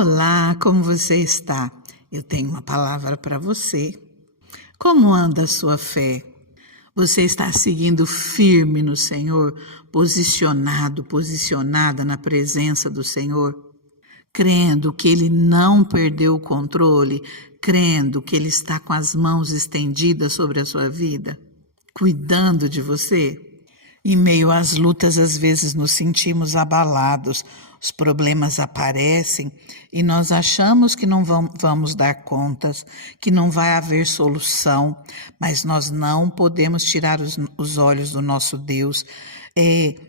Olá, como você está? Eu tenho uma palavra para você. Como anda a sua fé? Você está seguindo firme no Senhor, posicionada na presença do Senhor, crendo que Ele não perdeu o controle, crendo que Ele está com as mãos estendidas sobre a sua vida, cuidando de você? Em meio às lutas, às vezes nos sentimos abalados, os problemas aparecem e nós achamos que não vamos dar contas, que não vai haver solução, mas nós não podemos tirar os olhos do nosso Deus.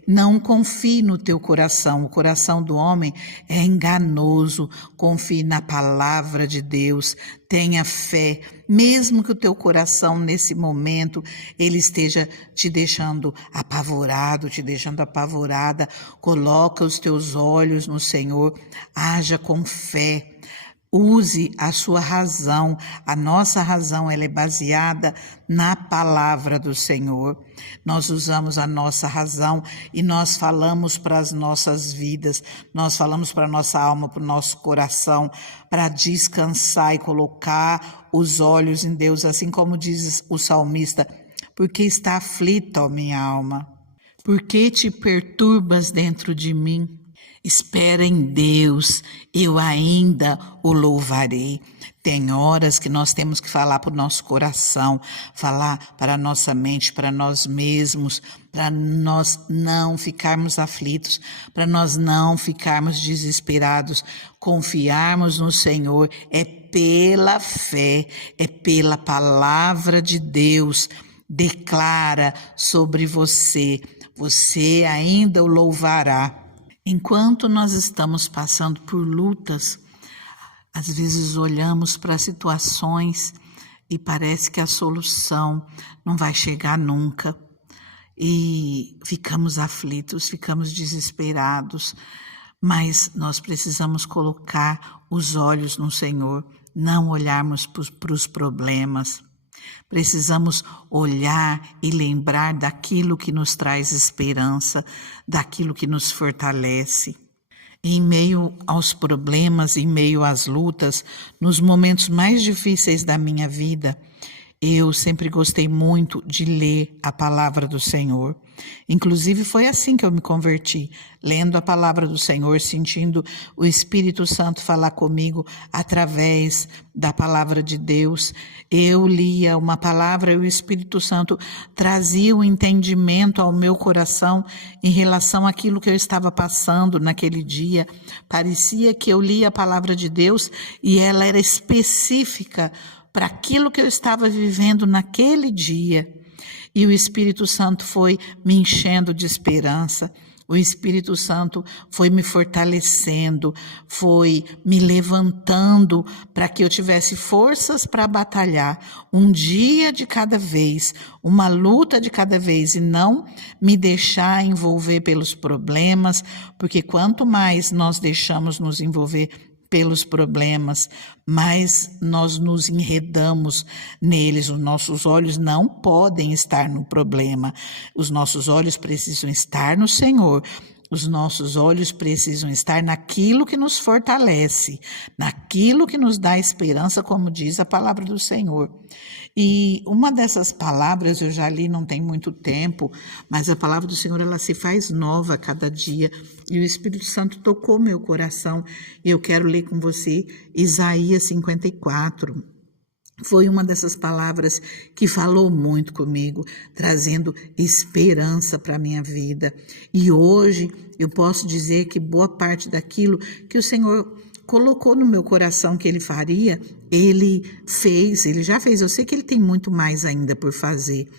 Não confie no teu coração, o coração do homem é enganoso, confie na palavra de Deus, tenha fé, mesmo que o teu coração nesse momento ele esteja te deixando apavorado, te deixando apavorada, coloca os teus olhos no Senhor, haja com fé. Use a sua razão, a nossa razão ela é baseada na palavra do Senhor. Nós usamos a nossa razão e nós falamos para as nossas vidas, nós falamos para a nossa alma, para o nosso coração, para descansar e colocar os olhos em Deus, assim como diz o salmista, porque está aflita, ó minha alma, porque te perturbas dentro de mim? Espera em Deus, eu ainda o louvarei. Tem horas que nós temos que falar para o nosso coração, falar para a nossa mente, para nós mesmos, para nós não ficarmos aflitos, para nós não ficarmos desesperados, confiarmos no Senhor, é pela fé, é pela palavra de Deus. Declara sobre você, você ainda o louvará. Enquanto nós estamos passando por lutas, às vezes olhamos para situações e parece que a solução não vai chegar nunca. E ficamos aflitos, ficamos desesperados, mas nós precisamos colocar os olhos no Senhor, não olharmos para os problemas. Precisamos olhar e lembrar daquilo que nos traz esperança, daquilo que nos fortalece. Em meio aos problemas, em meio às lutas, nos momentos mais difíceis da minha vida, eu sempre gostei muito de ler a palavra do Senhor. Inclusive foi assim que eu me converti, lendo a palavra do Senhor, sentindo o Espírito Santo falar comigo através da palavra de Deus. Eu lia uma palavra e o Espírito Santo trazia o entendimento ao meu coração em relação àquilo que eu estava passando naquele dia. Parecia que eu lia a palavra de Deus e ela era específica para aquilo que eu estava vivendo naquele dia. E o Espírito Santo foi me enchendo de esperança, o Espírito Santo foi me fortalecendo, foi me levantando para que eu tivesse forças para batalhar um dia de cada vez, uma luta de cada vez e não me deixar envolver pelos problemas, porque quanto mais nós deixamos nos envolver pelos problemas, mas nós nos enredamos neles. Os nossos olhos não podem estar no problema. Os nossos olhos precisam estar no Senhor. Os nossos olhos precisam estar naquilo que nos fortalece, naquilo que nos dá esperança, como diz a palavra do Senhor. E uma dessas palavras eu já li não tem muito tempo, mas a palavra do Senhor ela se faz nova a cada dia. E o Espírito Santo tocou meu coração. E eu quero ler com você Isaías 54. Foi uma dessas palavras que falou muito comigo, trazendo esperança para a minha vida. E hoje eu posso dizer que boa parte daquilo que o Senhor colocou no meu coração que Ele faria, Ele fez, Ele já fez. Eu sei que Ele tem muito mais ainda por fazer,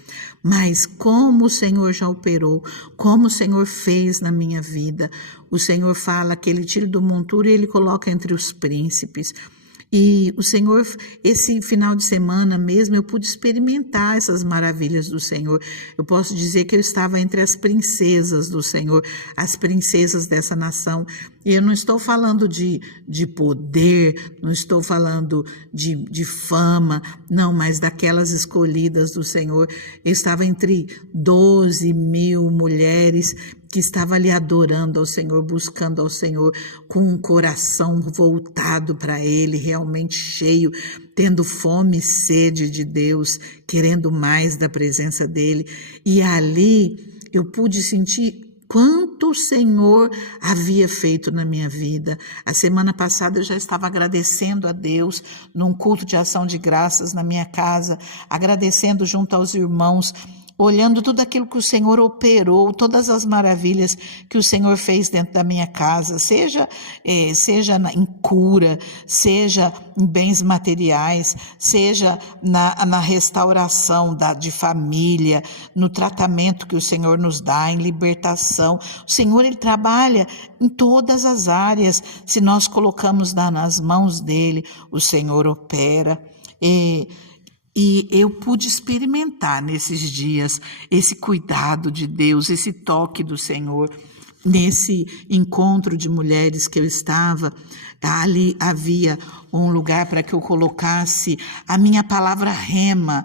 mas como o Senhor já operou, como o Senhor fez na minha vida, o Senhor fala que Ele tira do monturo e Ele coloca entre os príncipes. E o Senhor, esse final de semana mesmo, eu pude experimentar essas maravilhas do Senhor. Eu posso dizer que eu estava entre as princesas do Senhor, as princesas dessa nação. E eu não estou falando de poder, não estou falando de fama, não, mas daquelas escolhidas do Senhor. Eu estava entre 12 mil mulheres que estava ali adorando ao Senhor, buscando ao Senhor, com um coração voltado para Ele, realmente cheio, tendo fome e sede de Deus, querendo mais da presença dEle. E ali eu pude sentir quanto o Senhor havia feito na minha vida. A semana passada eu já estava agradecendo a Deus num culto de ação de graças na minha casa, agradecendo junto aos irmãos, olhando tudo aquilo que o Senhor operou, todas as maravilhas que o Senhor fez dentro da minha casa, seja em cura, seja em bens materiais, seja na restauração de família, no tratamento que o Senhor nos dá, em libertação. O Senhor, Ele trabalha em todas as áreas. Se nós colocamos nas mãos dEle, o Senhor opera. E eu pude experimentar nesses dias esse cuidado de Deus, esse toque do Senhor. Nesse encontro de mulheres que eu estava, ali havia um lugar para que eu colocasse a minha palavra rema,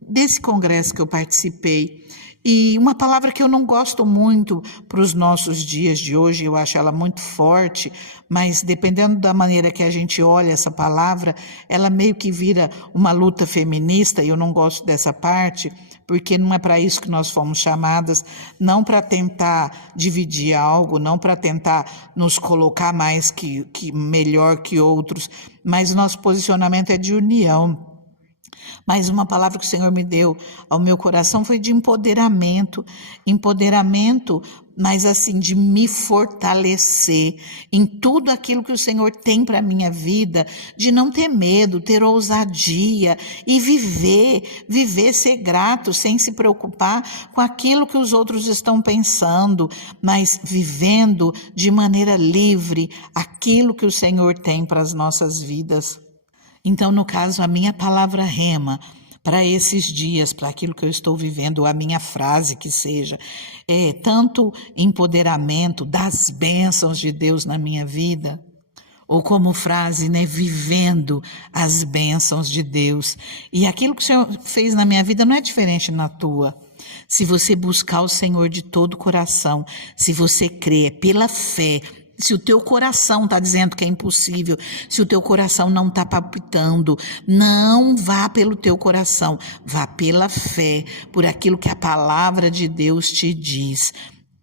desse congresso que eu participei. E uma palavra que eu não gosto muito para os nossos dias de hoje, eu acho ela muito forte, mas dependendo da maneira que a gente olha essa palavra, ela meio que vira uma luta feminista, e eu não gosto dessa parte, porque não é para isso que nós fomos chamadas, não para tentar dividir algo, não para tentar nos colocar mais que melhor que outros, mas o nosso posicionamento é de união. Mas uma palavra que o Senhor me deu ao meu coração foi de empoderamento, mas assim, de me fortalecer em tudo aquilo que o Senhor tem para a minha vida, de não ter medo, ter ousadia e viver, ser grato, sem se preocupar com aquilo que os outros estão pensando, mas vivendo de maneira livre aquilo que o Senhor tem para as nossas vidas. Então, no caso, a minha palavra rema para esses dias, para aquilo que eu estou vivendo, ou a minha frase que seja, é tanto empoderamento das bênçãos de Deus na minha vida, ou como frase, vivendo as bênçãos de Deus. E aquilo que o Senhor fez na minha vida não é diferente na tua. Se você buscar o Senhor de todo o coração, se você crer pela fé, se o teu coração está dizendo que é impossível, se o teu coração não está palpitando, não vá pelo teu coração, vá pela fé, por aquilo que a palavra de Deus te diz.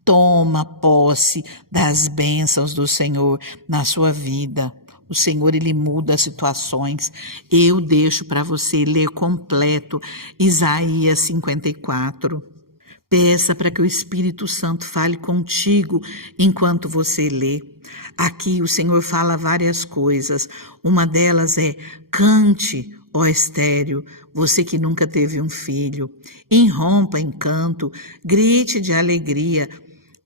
Toma posse das bênçãos do Senhor na sua vida. O Senhor, Ele muda as situações. Eu deixo para você ler completo Isaías 54. Peça para que o Espírito Santo fale contigo enquanto você lê. Aqui o Senhor fala várias coisas. Uma delas é: cante, ó estéril, você que nunca teve um filho. Irrompa em canto, grite de alegria.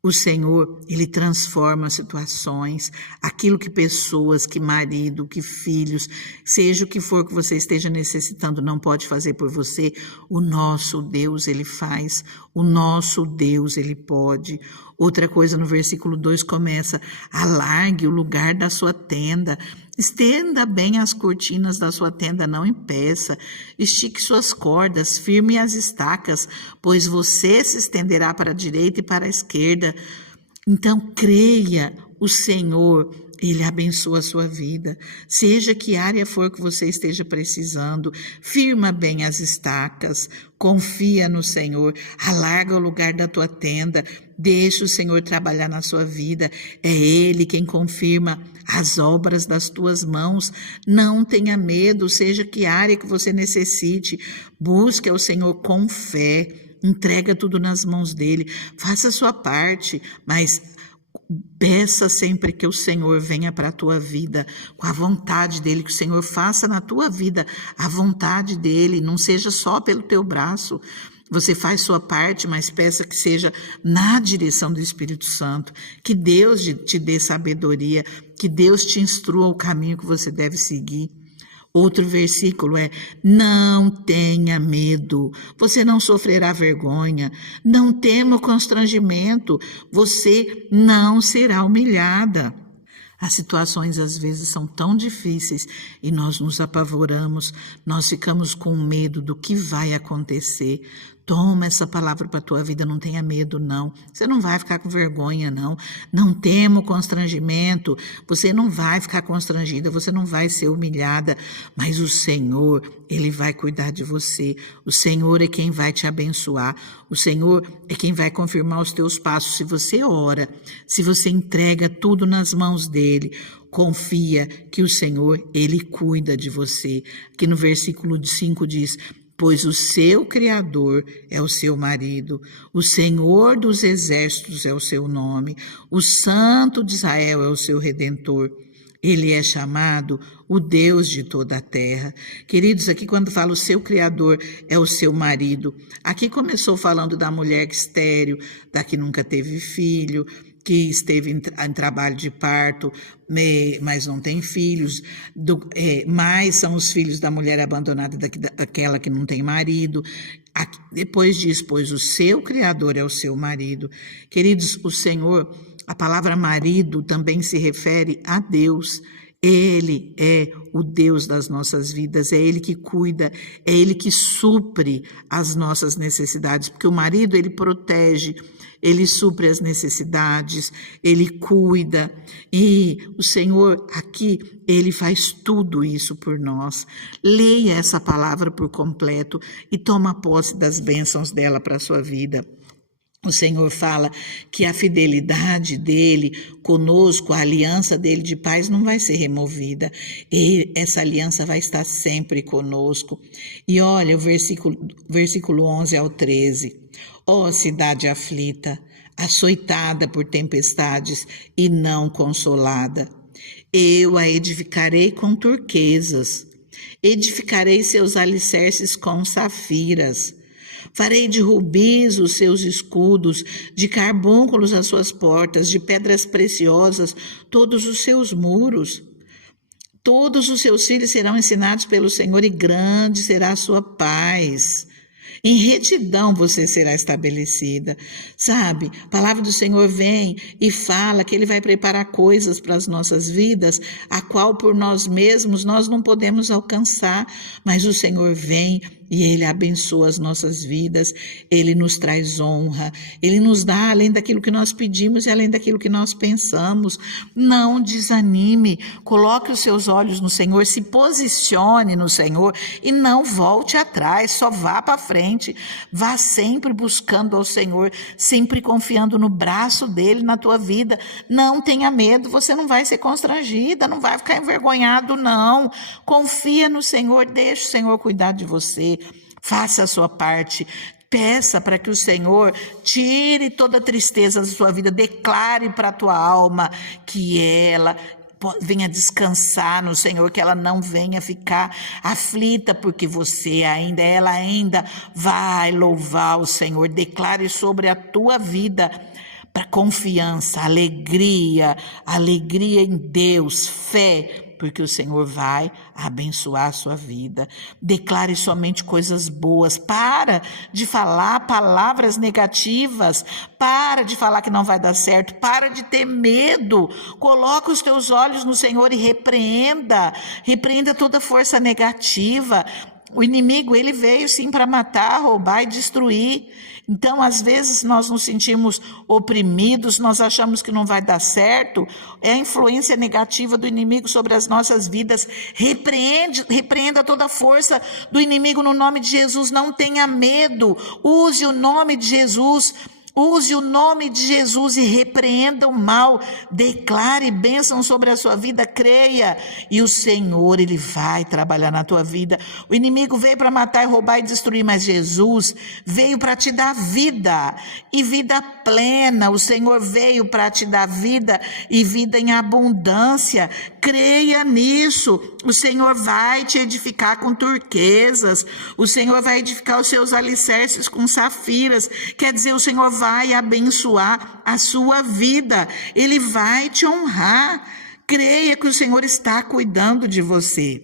O Senhor, Ele transforma situações, aquilo que pessoas, que marido, que filhos, seja o que for que você esteja necessitando, não pode fazer por você, o nosso Deus, Ele faz, o nosso Deus, Ele pode. Outra coisa, no versículo 2 começa: alargue o lugar da sua tenda, estenda bem as cortinas da sua tenda, não impeça, estique suas cordas, firme as estacas, pois você se estenderá para a direita e para a esquerda. Então creia, o Senhor, Ele abençoa a sua vida, seja que área for que você esteja precisando, firma bem as estacas, confia no Senhor, alarga o lugar da tua tenda, deixa o Senhor trabalhar na sua vida, é Ele quem confirma as obras das tuas mãos. Não tenha medo, seja que área que você necessite, busque ao Senhor com fé, entrega tudo nas mãos dEle, faça a sua parte, mas peça sempre que o Senhor venha para a tua vida com a vontade dEle, que o Senhor faça na tua vida a vontade dEle, não seja só pelo teu braço. Você faz sua parte, mas peça que seja na direção do Espírito Santo, que Deus te dê sabedoria, que Deus te instrua o caminho que você deve seguir. Outro versículo é: não tenha medo, você não sofrerá vergonha, não tema o constrangimento, você não será humilhada. As situações às vezes são tão difíceis e nós nos apavoramos, nós ficamos com medo do que vai acontecer. Toma essa palavra para a tua vida, não tenha medo não, você não vai ficar com vergonha não tema o constrangimento, você não vai ficar constrangida, você não vai ser humilhada, mas o Senhor, Ele vai cuidar de você, o Senhor é quem vai te abençoar, o Senhor é quem vai confirmar os teus passos, se você ora, se você entrega tudo nas mãos dEle, confia que o Senhor, Ele cuida de você, aqui no versículo 5 diz, pois o seu Criador é o seu marido, o Senhor dos exércitos é o seu nome, o Santo de Israel é o seu Redentor. Ele é chamado o Deus de toda a terra. Queridos, aqui quando fala o seu Criador é o seu marido, aqui começou falando da mulher estéril, da que nunca teve filho, que esteve em trabalho de parto, mas não tem filhos, mais são os filhos da mulher abandonada, daquela que não tem marido. Depois diz, pois o seu Criador é o seu marido. Queridos, o Senhor, a palavra marido também se refere a Deus. Ele é o Deus das nossas vidas, é Ele que cuida, é Ele que supre as nossas necessidades, porque o marido, ele protege, ele supre as necessidades, ele cuida, e o Senhor aqui, Ele faz tudo isso por nós. Leia essa palavra por completo e toma posse das bênçãos dela para a sua vida. O Senhor fala que a fidelidade dEle conosco, a aliança dEle de paz não vai ser removida. E essa aliança vai estar sempre conosco. E olha o versículo 11 ao 13. Ó cidade aflita, açoitada por tempestades e não consolada, eu a edificarei com turquesas, edificarei seus alicerces com safiras, farei de rubis os seus escudos, de carbúnculos as suas portas, de pedras preciosas todos os seus muros. Todos os seus filhos serão ensinados pelo Senhor e grande será a sua paz. Em retidão você será estabelecida, sabe? A palavra do Senhor vem e fala que Ele vai preparar coisas para as nossas vidas, a qual por nós mesmos nós não podemos alcançar, mas o Senhor vem e Ele abençoa as nossas vidas, Ele nos traz honra, Ele nos dá além daquilo que nós pedimos e além daquilo que nós pensamos. Não desanime, coloque os seus olhos no Senhor, se posicione no Senhor e não volte atrás, só vá para frente, vá sempre buscando ao Senhor, sempre confiando no braço dEle na tua vida. Não tenha medo, você não vai ser constrangida, não vai ficar envergonhado não, confia no Senhor, deixa o Senhor cuidar de você. Faça a sua parte, peça para que o Senhor tire toda a tristeza da sua vida, declare para a tua alma que ela venha descansar no Senhor, que ela não venha ficar aflita, porque ela ainda vai louvar o Senhor. Declare sobre a tua vida para confiança, alegria em Deus, fé, porque o Senhor vai abençoar a sua vida. Declare somente coisas boas, para de falar palavras negativas, para de falar que não vai dar certo, para de ter medo, coloca os teus olhos no Senhor e repreenda toda força negativa. O inimigo, ele veio sim para matar, roubar e destruir. Então, às vezes, nós nos sentimos oprimidos, nós achamos que não vai dar certo. É a influência negativa do inimigo sobre as nossas vidas. Repreenda toda a força do inimigo no nome de Jesus. Não tenha medo, use o nome de Jesus. Use o nome de Jesus e repreenda o mal, declare bênção sobre a sua vida, creia, e o Senhor, Ele vai trabalhar na tua vida. O inimigo veio para matar, roubar e destruir, mas Jesus veio para te dar vida, e vida plena. O Senhor veio para te dar vida, e vida em abundância. Creia nisso. O Senhor vai te edificar com turquesas, o Senhor vai edificar os seus alicerces com safiras, quer dizer, o Senhor vai abençoar a sua vida, Ele vai te honrar. Creia que o Senhor está cuidando de você.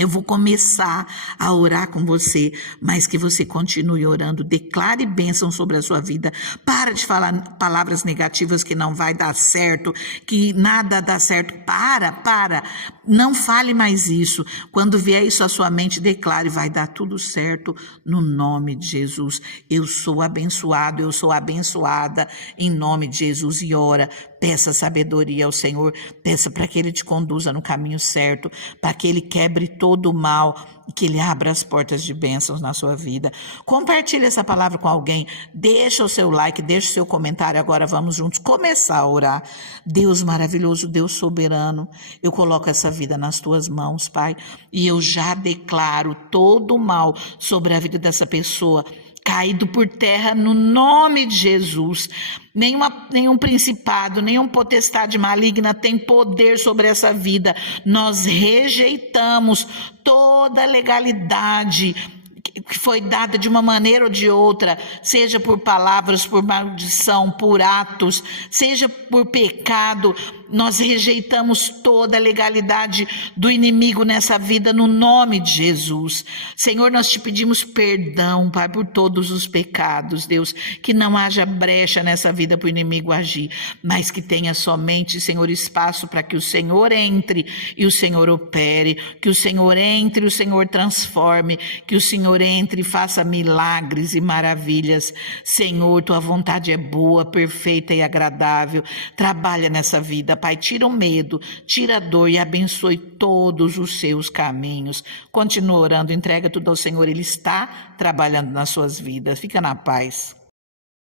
Eu vou começar a orar com você, mas que você continue orando. Declare bênção sobre a sua vida. Para de falar palavras negativas que não vai dar certo, que nada dá certo. Para. Não fale mais isso. Quando vier isso à sua mente, declare, vai dar tudo certo no nome de Jesus. Eu sou abençoado, eu sou abençoada em nome de Jesus. E ora, peça sabedoria ao Senhor, peça para que Ele te conduza no caminho certo, para que Ele quebre todo o mal e que Ele abra as portas de bênçãos na sua vida. Compartilhe essa palavra com alguém, deixa o seu like, deixa o seu comentário. Agora vamos juntos começar a orar. Deus maravilhoso, Deus soberano, eu coloco essa vida nas tuas mãos, Pai, e eu já declaro todo o mal sobre a vida dessa pessoa caído por terra no nome de Jesus. Nenhum principado, nenhum potestade maligna tem poder sobre essa vida. Nós rejeitamos toda legalidade que foi dada de uma maneira ou de outra, seja por palavras, por maldição, por atos, seja por pecado. Nós rejeitamos toda a legalidade do inimigo nessa vida no nome de Jesus. Senhor, nós te pedimos perdão, Pai, por todos os pecados, Deus, que não haja brecha nessa vida para o inimigo agir, mas que tenha somente, Senhor, espaço para que o Senhor entre e o Senhor opere, que o Senhor entre e o Senhor transforme, que o Senhor entre e faça milagres e maravilhas. Senhor, tua vontade é boa, perfeita e agradável. Trabalha nessa vida, Pai, tira o medo, tira a dor e abençoe todos os seus caminhos. Continua orando, entrega tudo ao Senhor, Ele está trabalhando nas suas vidas. Fica na paz.